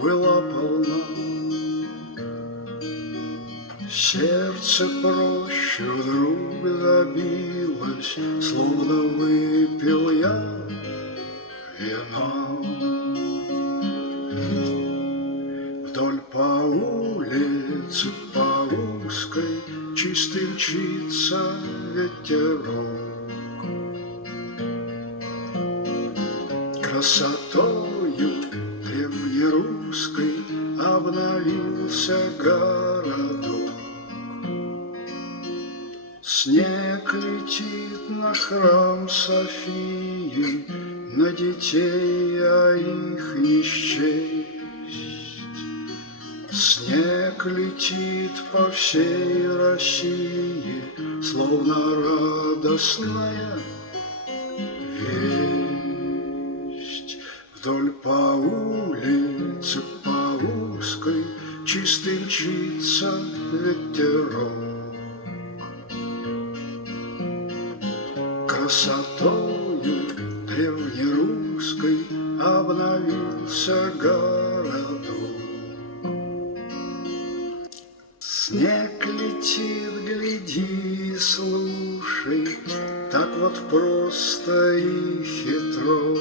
была полна. Сердце прощу вдруг забилось, словно выпил я вина. Вдоль по улице, по узкой, чистый мчится ветерок. Красотою древнерусской обновился городок. Снег летит на храм Софии, на детей, а их не счесть. Снег летит по всей России, словно радостная весть. Вдоль по улице, по узкой, чистый мчится ветерок. Красотою древнерусской обновился городок. Снег летит, гляди и слушай, так вот просто и хитро.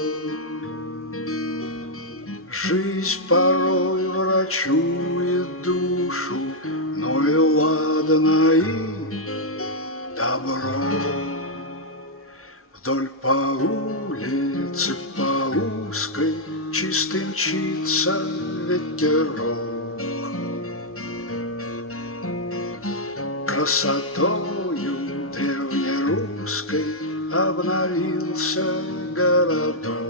Жизнь порой врачует душу, но и ладно, и добро. Вдоль по улице, по узкой, чистый мчится ветерок. Красотою древнерусской обновился городок.